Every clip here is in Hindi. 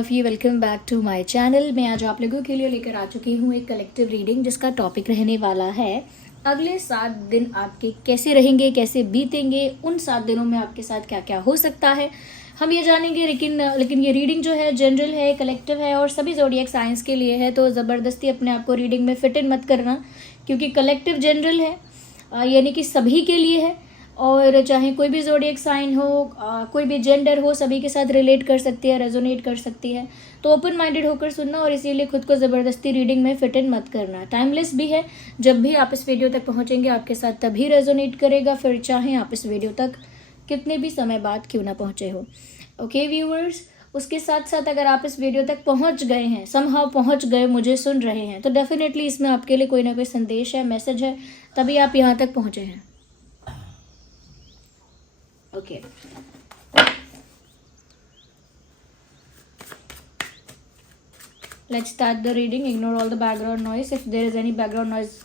Of you, welcome back to my channel. मैं आज आप लोगों के लिए लेकर आ चुकी हूँ एक कलेक्टिव रीडिंग जिसका टॉपिक रहने वाला है अगले 7 दिन आपके कैसे रहेंगे, कैसे बीतेंगे, उन 7 दिनों में आपके साथ क्या क्या हो सकता है हम ये जानेंगे। लेकिन ये रीडिंग जो है जनरल है, कलेक्टिव है और सभी ज़ोडिएक साइंस के लिए है, तो ज़बरदस्ती अपने आप को रीडिंग में फिट इन मत करना, क्योंकि कलेक्टिव जनरल है, यानी कि सभी के लिए है और चाहे कोई भी ज़ोडिएक साइन हो, कोई भी जेंडर हो, सभी के साथ रिलेट कर सकती है, रेजोनेट कर सकती है। तो ओपन माइंडेड होकर सुनना और इसीलिए खुद को ज़बरदस्ती रीडिंग में फिट इन मत करना। टाइमलेस भी है, जब भी आप इस वीडियो तक पहुंचेंगे आपके साथ तभी रेजोनेट करेगा, फिर चाहे आप इस वीडियो तक कितने भी समय बाद क्यों ना पहुँचे हो। ओके व्यूअर्स, उसके साथ साथ अगर आप इस वीडियो तक पहुंच गए हैं, समहाउ पहुंच गए, मुझे सुन रहे हैं, तो डेफिनेटली इसमें आपके लिए कोई ना कोई संदेश है, मैसेज है, तभी आप यहाँ तक पहुँचे हैं। Okay. Let's start the reading. Ignore all the background noise. If there is any background noise,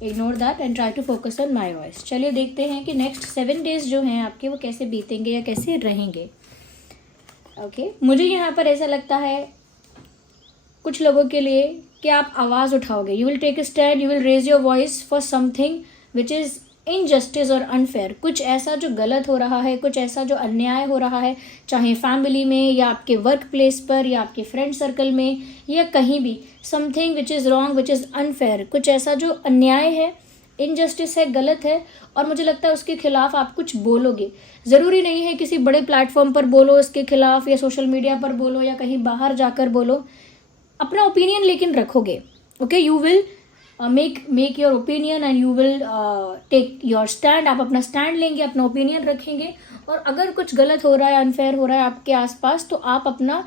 ignore that and try to focus on my voice. चलिए देखते हैं कि next 7 days जो हैं आपके वो कैसे बीतेंगे या कैसे रहेंगे। Okay. मुझे यहाँ पर ऐसा लगता है कुछ लोगों के लिए कि आप आवाज़ उठाओगे। You will take a stand. You will raise your voice for something which is injustice और अनफेयर। कुछ ऐसा जो गलत हो रहा है, कुछ ऐसा जो अन्याय हो रहा है, चाहे फैमिली में या आपके वर्क प्लेस पर या आपके फ्रेंड सर्कल में या कहीं भी, something which is wrong, which is unfair, कुछ ऐसा जो अन्याय है, इनजस्टिस है, गलत है, और मुझे लगता है उसके खिलाफ आप कुछ बोलोगे। ज़रूरी नहीं है किसी बड़े प्लेटफॉर्म पर बोलो उसके खिलाफ, या सोशल मीडिया पर बोलो, या कहीं बाहर जाकर बोलो, अपना ओपिनियन लेकिन रखोगे। Okay, you will make your opinion and you will take your stand. आप अपना स्टैंड लेंगे, अपना ओपिनियन रखेंगे, और अगर कुछ गलत हो रहा है, अनफेयर हो रहा है आपके आसपास, तो आप अपना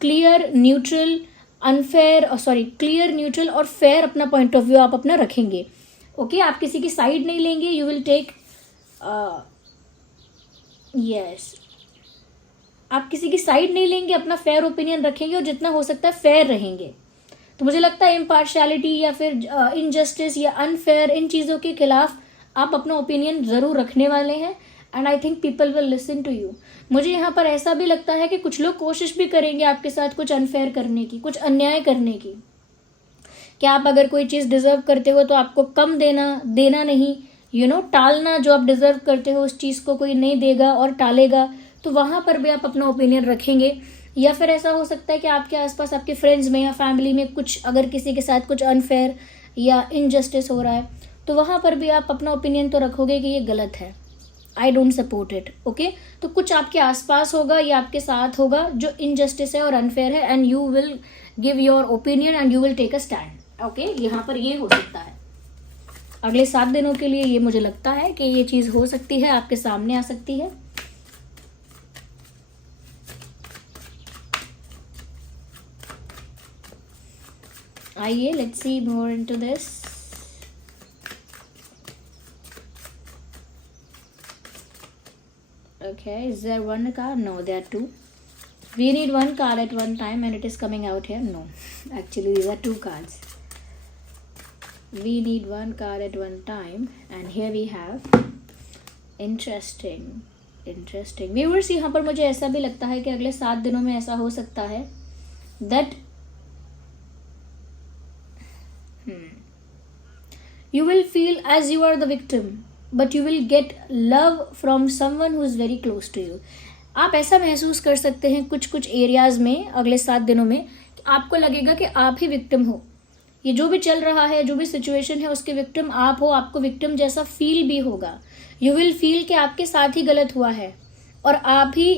क्लियर न्यूट्रल और फेयर अपना पॉइंट ऑफ व्यू आप अपना रखेंगे। ओके, आप किसी की साइड नहीं लेंगे। यू विल टेक आप किसी की साइड नहीं लेंगे, अपना फेयर ओपिनियन रखेंगे और जितना हो सकता है फेयर रहेंगे। तो मुझे लगता है इम्पार्शियलिटी या फिर इनजस्टिस या अनफेयर, इन चीज़ों के खिलाफ आप अपना ओपिनियन ज़रूर रखने वाले हैं, and I think people will listen to you. मुझे यहाँ पर ऐसा भी लगता है कि कुछ लोग कोशिश भी करेंगे आपके साथ कुछ अनफेयर करने की, कुछ अन्याय करने की, कि आप अगर कोई चीज़ डिज़र्व करते हो तो आपको कम देना नहीं, टालना। जो आप डिज़र्व करते हो उस चीज़ को कोई नहीं देगा और टालेगा, तो वहाँ पर भी आप अपना ओपिनियन रखेंगे। या फिर ऐसा हो सकता है कि आपके आसपास आपके फ्रेंड्स में या फैमिली में कुछ, अगर किसी के साथ कुछ अनफेयर या इनजस्टिस हो रहा है, तो वहाँ पर भी आप अपना ओपिनियन तो रखोगे कि ये गलत है, I don't support it. Okay, तो कुछ आपके आसपास होगा या आपके साथ होगा जो इनजस्टिस है और अनफेयर है, and you will give your opinion and you will take a stand. Okay, यहाँ पर ये हो सकता है अगले 7 दिनों के लिए। ये मुझे लगता है कि ये चीज़ हो सकती है, आपके सामने आ सकती है। आइए, let's see more into this. Okay, is there one card? No, there are 2. We need one card at one time and it is coming out here. No, actually these are 2 cards. We need one card at one time and here we have interesting. Viewers, यहाँ पर मुझे ऐसा भी लगता है कि अगले 7 दिनों में ऐसा हो सकता है that you will feel as you are the victim, but you will get love from someone who is very close to you. आप ऐसा महसूस कर सकते हैं कुछ एरियाज में अगले 7 दिनों में कि आपको लगेगा कि आप ही विक्टिम हो। ये जो भी चल रहा है, जो भी सिचुएशन है, उसके विक्टिम आप हो। आपको विक्टिम जैसा फील भी होगा। यू विल फील कि आपके साथ ही गलत हुआ है और आप ही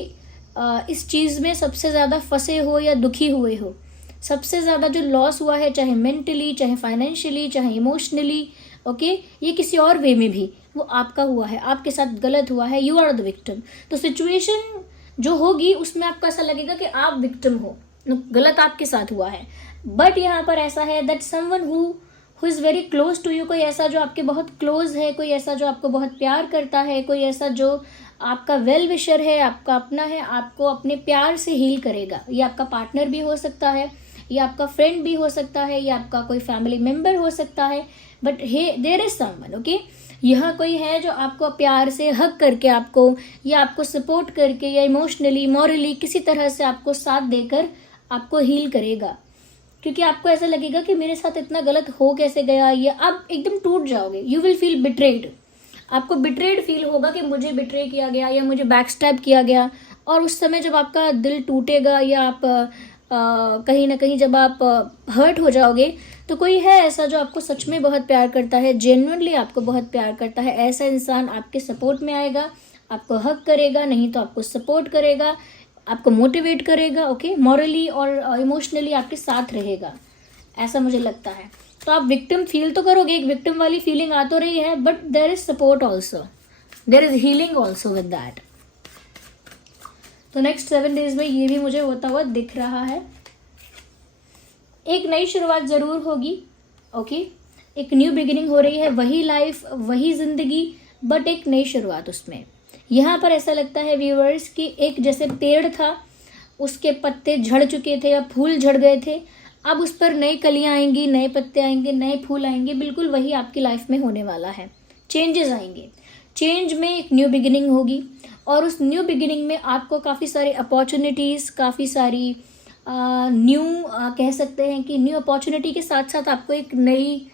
इस चीज़ में सबसे ज़्यादा फंसे हो या दुखी हुए हो। सबसे ज़्यादा जो लॉस हुआ है, चाहे मेंटली, चाहे फाइनेंशियली, चाहे इमोशनली, ओके, ये किसी और वे में भी, वो आपका हुआ है, आपके साथ गलत हुआ है। You are the victim. तो सिचुएशन जो होगी उसमें आपको ऐसा लगेगा कि आप विक्टिम हो, गलत आपके साथ हुआ है। बट यहाँ पर ऐसा है that someone who is very close to you, कोई ऐसा जो आपके बहुत क्लोज है, कोई ऐसा जो आपको बहुत प्यार करता है, कोई ऐसा जो आपका वेल विशर है, आपका अपना है, आपको अपने प्यार से हील करेगा। ये आपका पार्टनर भी हो सकता है, या आपका फ्रेंड भी हो सकता है, या आपका कोई फैमिली मेम्बर हो सकता है, but hey there is someone. Okay, यहाँ कोई है जो आपको प्यार से हग करके आपको, या आपको सपोर्ट करके, या इमोशनली, मॉरली किसी तरह से आपको साथ देकर आपको हील करेगा, क्योंकि आपको ऐसा लगेगा कि मेरे साथ इतना गलत हो कैसे गया, या आप एकदम टूट जाओगे। यू विल फील बिट्रेड, आपको बिट्रेड फील होगा कि मुझे बिट्रे किया गया या मुझे बैकस्टैब किया गया। और उस समय जब आपका दिल टूटेगा या आप कहीं ना कहीं जब आप हर्ट हो जाओगे, तो कोई है ऐसा जो आपको सच में बहुत प्यार करता है, जेन्युइनली आपको बहुत प्यार करता है, ऐसा इंसान आपके सपोर्ट में आएगा, आपको हक करेगा, नहीं तो आपको सपोर्ट करेगा, आपको मोटिवेट करेगा, ओके, मॉरली और इमोशनली आपके साथ रहेगा, ऐसा मुझे लगता है। तो आप विक्टिम फील तो करोगे, एक विक्टिम वाली फीलिंग आ तो रही है, but there is support also, there is healing also with that. तो नेक्स्ट 7 डेज में ये भी मुझे होता हुआ दिख रहा है। एक नई शुरुआत जरूर होगी, ओके, एक न्यू बिगिनिंग हो रही है, वही लाइफ वही जिंदगी, बट एक नई शुरुआत उसमें। यहाँ पर ऐसा लगता है व्यूअर्स कि एक जैसे पेड़ था, उसके पत्ते झड़ चुके थे या फूल झड़ गए थे, अब उस पर नई कलियाँ आएंगी, नए पत्ते आएंगे, नए फूल आएंगे, बिल्कुल वही आपकी लाइफ में होने वाला है। चेंजेस आएंगे, चेंज में एक न्यू बिगिनिंग होगी, और उस न्यू बिगिनिंग में आपको काफ़ी सारी अपॉर्चुनिटीज़, काफ़ी सारी न्यू कह सकते हैं कि न्यू अपॉर्चुनिटी के साथ साथ आपको एक नई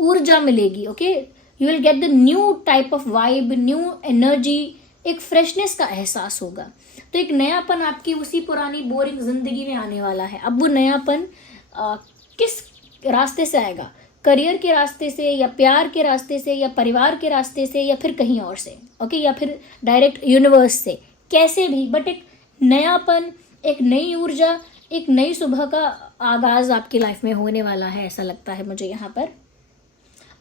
ऊर्जा मिलेगी, okay, you will get the new type of vibe, new energy, एक फ्रेशनेस का एहसास होगा। तो एक नयापन आपकी उसी पुरानी बोरिंग जिंदगी में आने वाला है। अब वो नयापन किस रास्ते से आएगा, करियर के रास्ते से, या प्यार के रास्ते से, या परिवार के रास्ते से, या फिर कहीं और से, ओके, या फिर डायरेक्ट यूनिवर्स से, कैसे भी, बट एक नयापन, एक नई ऊर्जा, एक नई सुबह का आगाज आपकी लाइफ में होने वाला है, ऐसा लगता है मुझे यहाँ पर।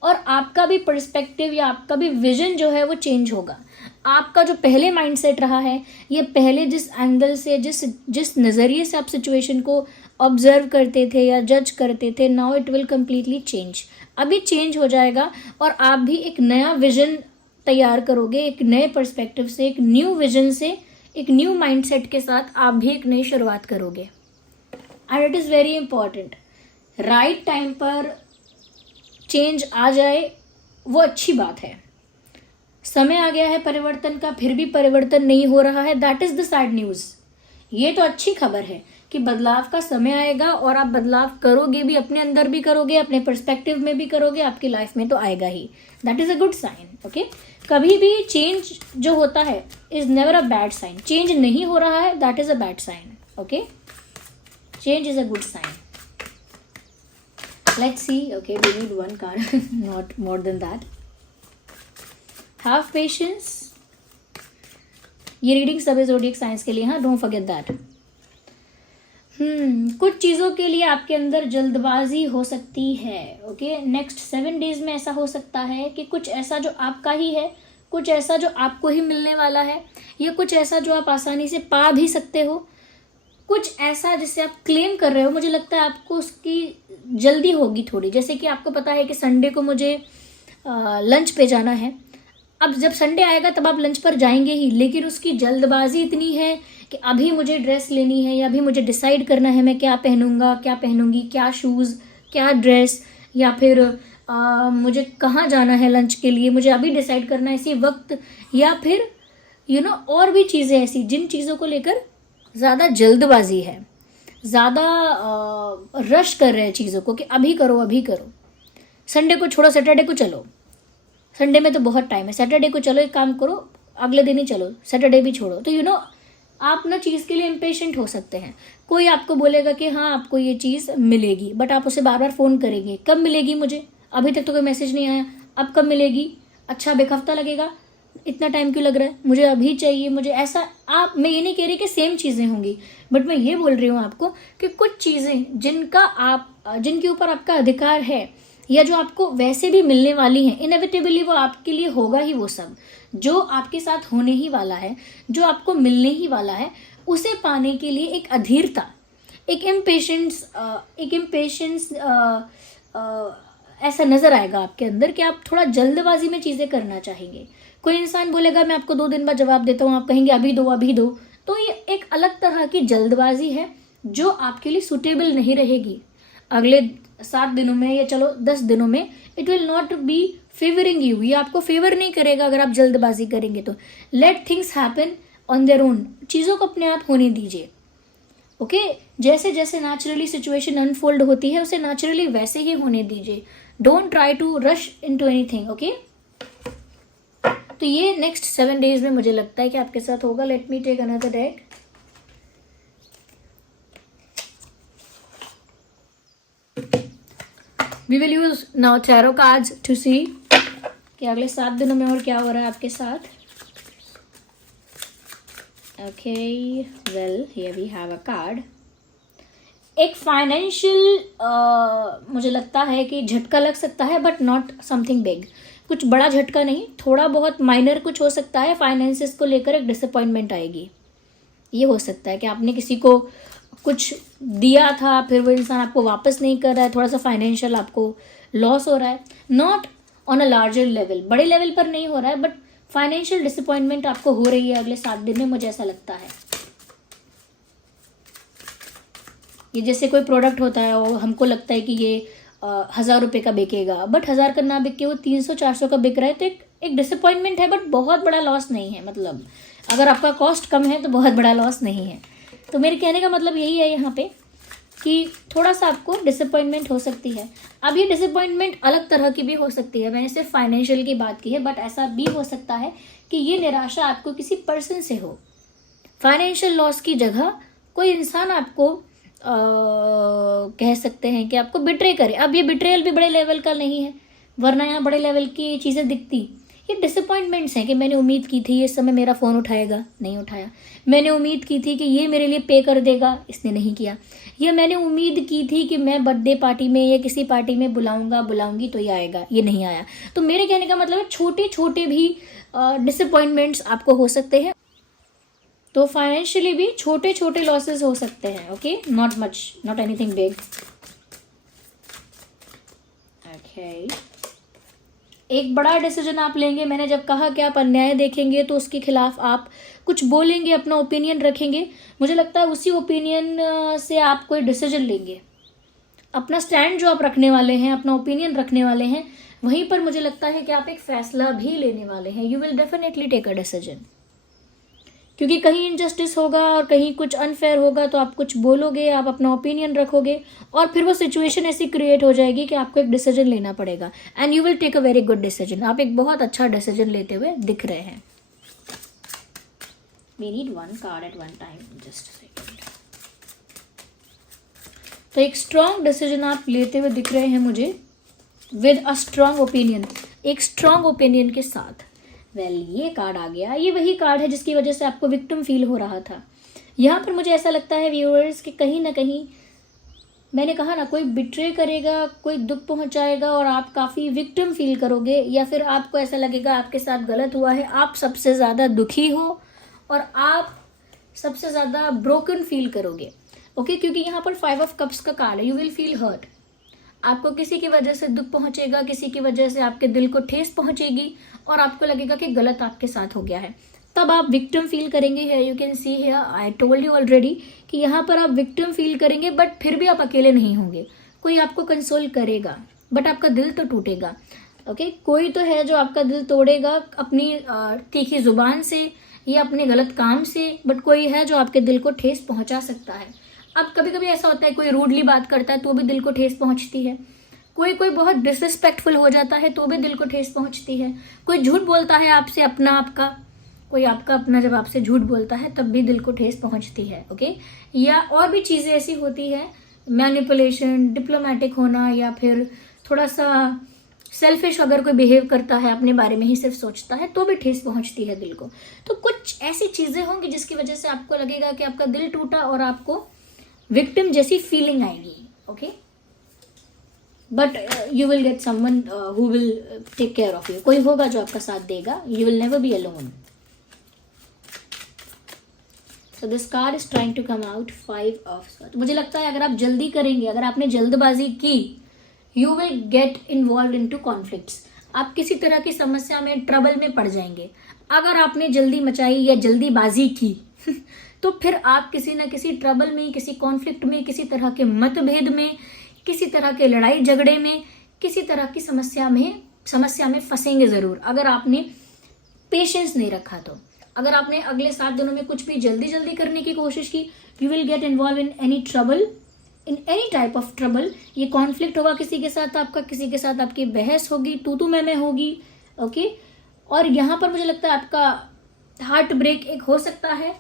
और आपका भी पर्सपेक्टिव या आपका भी विजन जो है वो चेंज होगा। आपका जो पहले माइंडसेट रहा है, ये पहले जिस एंगल से, जिस नज़रिए से आप सिचुएशन को ऑब्जर्व करते थे या जज करते थे, now it will completely change. अभी चेंज हो जाएगा और आप भी एक नया विजन तैयार करोगे, एक नए पर्सपेक्टिव से, एक न्यू विजन से, एक न्यू माइंडसेट के साथ आप भी एक नई शुरुआत करोगे। And it is very important, right time पर चेंज आ जाए वो अच्छी बात है। समय आ गया है परिवर्तन का, फिर भी परिवर्तन नहीं हो रहा है, that is the sad news. ये तो अच्छी खबर है कि बदलाव का समय आएगा और आप बदलाव करोगे भी, अपने अंदर भी करोगे, अपने पर्सपेक्टिव में भी करोगे, आपकी लाइफ में तो आएगा ही, that is a good sign, okay. कभी भी चेंज जो होता है is never a bad sign. Change नहीं हो रहा है, that is a bad sign, okay. Change is a good sign. Let's see, okay, we need one card, not more than that. Have patience. ये रीडिंग सभी ज़ोडिएक साइंस के लिए, हाँ, डोंट फॉरगेट दैट। कुछ चीज़ों के लिए आपके अंदर जल्दबाजी हो सकती है, ओके। नेक्स्ट 7 डेज में ऐसा हो सकता है कि कुछ ऐसा जो आपका ही है, कुछ ऐसा जो आपको ही मिलने वाला है, या कुछ ऐसा जो आप आसानी से पा भी सकते हो, कुछ ऐसा जिससे आप क्लेम कर रहे हो, मुझे लगता है आपको उसकी जल्दी होगी थोड़ी। जैसे कि आपको पता है कि संडे को मुझे लंच पे जाना है, अब जब संडे आएगा तब आप लंच पर जाएंगे ही, लेकिन उसकी जल्दबाजी इतनी है कि अभी मुझे ड्रेस लेनी है, या अभी मुझे डिसाइड करना है मैं क्या पहनूंगा, क्या पहनूंगी, क्या शूज़, क्या ड्रेस, या फिर मुझे कहाँ जाना है लंच के लिए, मुझे अभी डिसाइड करना है इसी वक्त, या फिर और भी चीज़ें ऐसी जिन चीज़ों को लेकर ज़्यादा जल्दबाजी है, ज़्यादा रश कर रहे हैं चीज़ों को कि अभी करो अभी करो। संडे को छोड़ो, सैटरडे को चलो, संडे में तो बहुत टाइम है, सैटरडे को चलो, एक काम करो अगले दिन ही चलो, सैटरडे भी छोड़ो। तो आप ना चीज़ के लिए इम्पेशेंट हो सकते हैं। कोई आपको बोलेगा कि हाँ आपको ये चीज़ मिलेगी, बट आप उसे बार बार फ़ोन करेंगे, कब मिलेगी मुझे, अभी तक तो कोई मैसेज नहीं आया, अब कब मिलेगी, अच्छा अब एक हफ्ता लगेगा, इतना टाइम क्यों लग रहा है, मुझे अभी चाहिए, मुझे ऐसा। मैं ये नहीं कह रही कि सेम चीज़ें होंगी, बट मैं ये बोल रही हूँ आपको कि कुछ चीज़ें जिनके ऊपर आपका अधिकार है, या जो आपको वैसे भी मिलने वाली हैं, इनएविटेबली वो आपके लिए होगा ही। वो सब जो आपके साथ होने ही वाला है, जो आपको मिलने ही वाला है, उसे पाने के लिए एक अधीरता, एक इम्पेशेंस ऐसा नज़र आएगा आपके अंदर कि आप थोड़ा जल्दबाजी में चीज़ें करना चाहेंगे। कोई इंसान बोलेगा मैं आपको 2 दिन बाद जवाब देता हूँ, आप कहेंगे अभी दो अभी दो, तो ये एक अलग तरह की जल्दबाजी है जो आपके लिए सूटेबल नहीं रहेगी। अगले 7 दिनों में या चलो 10 दिनों में it will not be favouring you, ये आपको फेवर नहीं करेगा अगर आप जल्दबाजी करेंगे तो। Let things happen on their own, चीज़ों को अपने आप होने दीजिए। ओके जैसे जैसे नेचुरली सिचुएशन अनफोल्ड होती है उसे नेचुरली वैसे ही होने दीजिए. Don't try to rush into anything. Okay तो ये नेक्स्ट 7 days में मुझे लगता है कि आपके साथ होगा. Let me take another deck. We will use now tarot cards to see कि अगले 7 दिनों में और क्या हो रहा है आपके साथ. Okay well here we have a card. एक फाइनेंशियल मुझे लगता है कि झटका लग सकता है बट नॉट समथिंग बिग. कुछ बड़ा झटका नहीं, थोड़ा बहुत माइनर कुछ हो सकता है. फाइनेंसेस को लेकर एक डिसअपॉइंटमेंट आएगी. ये हो सकता है कि आपने किसी को कुछ दिया था फिर वो इंसान आपको वापस नहीं कर रहा है. थोड़ा सा फाइनेंशियल आपको लॉस हो रहा है. Not on a larger level, बड़े लेवल पर नहीं हो रहा है बट फाइनेंशियल डिसअपॉइंटमेंट आपको हो रही है अगले 7 दिन में, मुझे ऐसा लगता है. ये जैसे कोई प्रोडक्ट होता है और हमको लगता है कि ये 1000 रुपये का बिकेगा बट 1000 का ना बिक के वो 300-400 का बिक रहा है तो एक डिसअपॉइंटमेंट है बट बहुत बड़ा लॉस नहीं है. मतलब अगर आपका कॉस्ट कम है तो बहुत बड़ा लॉस नहीं है. तो मेरे कहने का मतलब यही है यहाँ पे कि थोड़ा सा आपको डिसअपॉइंटमेंट हो सकती है. अब ये डिसअपॉइंटमेंट अलग तरह की भी हो सकती है. मैंने सिर्फ फाइनेंशियल की बात की है बट ऐसा भी हो सकता है कि ये निराशा आपको किसी पर्सन से हो. फाइनेंशियल लॉस की जगह कोई इंसान आपको कह सकते हैं कि आपको बिट्रे करे. अब ये बिट्रेयल भी बड़े लेवल का नहीं है वरना यहाँ बड़े लेवल की चीज़ें दिखती. ये डिसअपॉइंटमेंट्स हैं कि मैंने उम्मीद की थी इस समय मेरा फ़ोन उठाएगा, नहीं उठाया. मैंने उम्मीद की थी कि ये मेरे लिए पे कर देगा, इसने नहीं किया. या मैंने उम्मीद की थी कि मैं बर्थडे पार्टी में या किसी पार्टी में बुलाऊंगी तो ये आएगा, ये नहीं आया. तो मेरे कहने का मतलब है छोटे छोटे भी डिसअपॉइंटमेंट्स आपको हो सकते हैं. तो फाइनेंशियली भी छोटे छोटे लॉसेस हो सकते हैं. Okay not much, not anything big. Okay एक बड़ा डिसीजन आप लेंगे. मैंने जब कहा कि आप अन्याय देखेंगे तो उसके खिलाफ आप कुछ बोलेंगे, अपना ओपिनियन रखेंगे. मुझे लगता है उसी ओपिनियन से आप कोई डिसीजन लेंगे. अपना स्टैंड जो आप रखने वाले हैं, अपना ओपिनियन रखने वाले हैं, वहीं पर मुझे लगता है कि आप एक फैसला भी लेने वाले हैं. You will definitely take a decision. क्योंकि कहीं इनजस्टिस होगा और कहीं कुछ अनफेयर होगा तो आप कुछ बोलोगे, आप अपना ओपिनियन रखोगे और फिर वो सिचुएशन ऐसी क्रिएट हो जाएगी कि आपको एक डिसीजन लेना पड़ेगा. And you will take a very good decision. आप एक बहुत अच्छा डिसीजन लेते हुए दिख रहे हैं. We need one card at one time. Just second. तो एक स्ट्रॉन्ग डिसीजन आप लेते हुए दिख रहे हैं मुझे विद अ स्ट्रॉन्ग ओपिनियन, एक स्ट्रॉन्ग ओपिनियन के साथ. वेल ये कार्ड आ गया. ये वही कार्ड है जिसकी वजह से आपको विक्टिम फील हो रहा था. यहाँ पर मुझे ऐसा लगता है व्यूअर्स कि कहीं ना कहीं मैंने कहा ना, कोई बिट्रे करेगा, कोई दुख पहुँचाएगा और आप काफ़ी विक्टिम फील करोगे या फिर आपको ऐसा लगेगा आपके साथ गलत हुआ है. आप सबसे ज़्यादा दुखी हो और आप सबसे ज़्यादा ब्रोकन फील करोगे. ओके क्योंकि यहाँ पर 5 ऑफ कप्स का कार्ड है. You will feel hurt. आपको किसी की वजह से दुख पहुंचेगा, किसी की वजह से आपके दिल को ठेस पहुंचेगी और आपको लगेगा कि गलत आपके साथ हो गया है. तब आप विक्टिम फील करेंगे. है you can see here, I told you already कि यहाँ पर आप विक्टिम फील करेंगे बट फिर भी आप अकेले नहीं होंगे. कोई आपको कंसोल करेगा बट आपका दिल तो टूटेगा. ओके कोई तो है जो आपका दिल तोड़ेगा अपनी तीखी जुबान से या अपने गलत काम से, बट कोई है जो आपके दिल को ठेस पहुंचा सकता है. अब कभी कभी ऐसा होता है कोई रूडली बात करता है तो भी दिल को ठेस पहुंचती है. कोई बहुत डिसरिस्पेक्टफुल हो जाता है तो भी दिल को ठेस पहुंचती है. कोई झूठ बोलता है आपसे, अपना आपका, कोई आपका अपना जब आपसे झूठ बोलता है तब भी दिल को ठेस पहुंचती है. ओके या और भी चीज़ें ऐसी होती है, मैनिपुलेशन, डिप्लोमेटिक होना या फिर थोड़ा सा सेल्फिश अगर कोई बिहेव करता है, अपने बारे में ही सिर्फ सोचता है तो भी ठेस पहुंचती है दिल को. तो कुछ ऐसी चीज़ें होंगी जिसकी वजह से आपको लगेगा कि आपका दिल टूटा और आपको विक्टिम जैसी फीलिंग आएगी. Okay but you will get someone who will take care of you. कोई होगा जो आपका साथ देगा. You will never be alone. So this card is trying to come out 5 of swords. मुझे लगता है अगर आप जल्दी करेंगे, अगर आपने जल्दबाजी की, you will get involve into conflicts. आप किसी तरह की समस्या में, ट्रबल में पड़ जाएंगे. अगर आपने जल्दी मचाई या जल्दीबाजी की तो फिर आप किसी न किसी ट्रबल में, किसी कॉन्फ्लिक्ट में, किसी तरह के मतभेद में, किसी तरह के लड़ाई झगड़े में, किसी तरह की समस्या में फंसेंगे ज़रूर. अगर आपने पेशेंस नहीं रखा तो अगर आपने अगले 7 दिनों में कुछ भी जल्दी जल्दी करने की कोशिश की, you will get involve in any trouble, in any type of trouble. ये कॉन्फ्लिक्ट होगा किसी के साथ आपका, किसी के साथ आपकी बहस होगी, तू मैं होगी, ओके। और यहाँ पर मुझे लगता है आपका हार्ट ब्रेक एक हो सकता है।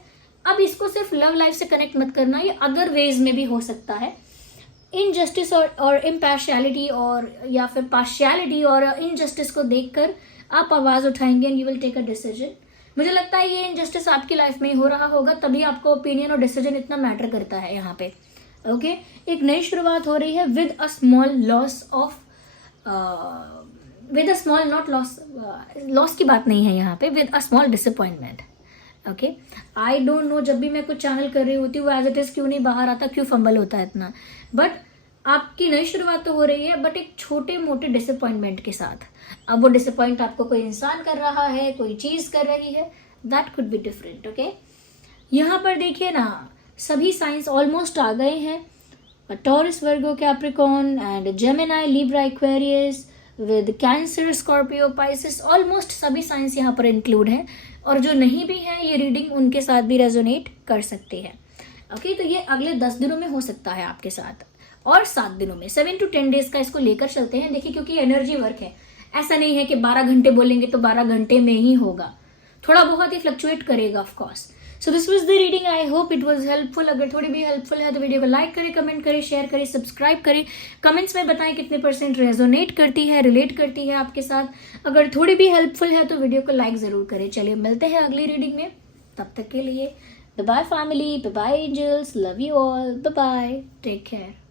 अब इसको सिर्फ लव लाइफ से कनेक्ट मत करना, ये अदर वेज में भी हो सकता है। इनजस्टिस और इम्पार्शियलिटी और या फिर पार्शियलिटी और इनजस्टिस को देखकर आप आवाज़ उठाएंगे and you will take a decision. मुझे लगता है ये इनजस्टिस आपकी लाइफ में ही हो रहा होगा, तभी आपका ओपिनियन और डिसीजन इतना मैटर करता है यहाँ पे, ओके। एक नई शुरुआत हो रही है with a small loss of, with a small not loss, loss की बात नहीं है यहाँ पे, with a small disappointment, okay. I don't know, जब भी मैं कुछ चैनल कर रही होती हूँ एज इट इज क्यों नहीं बाहर आता, क्यों फंबल होता है इतना, बट आपकी नई शुरुआत तो हो रही है, बट एक छोटे मोटे डिसअपॉइंटमेंट के साथ। अब वो डिसअपॉइंट आपको कोई इंसान कर रहा है, कोई चीज़ कर रही है, that could be different, okay. यहाँ पर देखिए ना, सभी साइंस ऑलमोस्ट आ गए हैं। Taurus, Virgo, Capricorn and Gemini, Libra, Aquarius with cancer, Scorpio, Pisces, almost सभी साइंस यहाँ पर इंक्लूड हैं। और जो नहीं भी हैं ये रीडिंग उनके साथ भी रेजोनेट कर सकते हैं, ओके। तो ये अगले 10 दिनों में हो सकता है आपके साथ, और 7 दिनों में, 7 to 10 डेज का इसको लेकर चलते हैं। देखिए क्योंकि एनर्जी वर्क है, ऐसा नहीं है कि 12 घंटे बोलेंगे तो 12 घंटे में ही होगा, थोड़ा बहुत ही फ्लक्चुएट करेगा of course. So this was the reading, I hope it was helpful. अगर थोड़ी भी हेल्पफुल है तो वीडियो को लाइक करें, कमेंट करें, शेयर करें, सब्सक्राइब करें, कमेंट्स में बताएं कितने % रेजोनेट करती है, रिलेट करती है आपके साथ। अगर थोड़ी भी हेल्पफुल है तो वीडियो को लाइक ज़रूर करें। चलिए मिलते हैं अगली रीडिंग में, तब तक के लिए bye bye family, bye bye angels, love you all, bye bye, take care.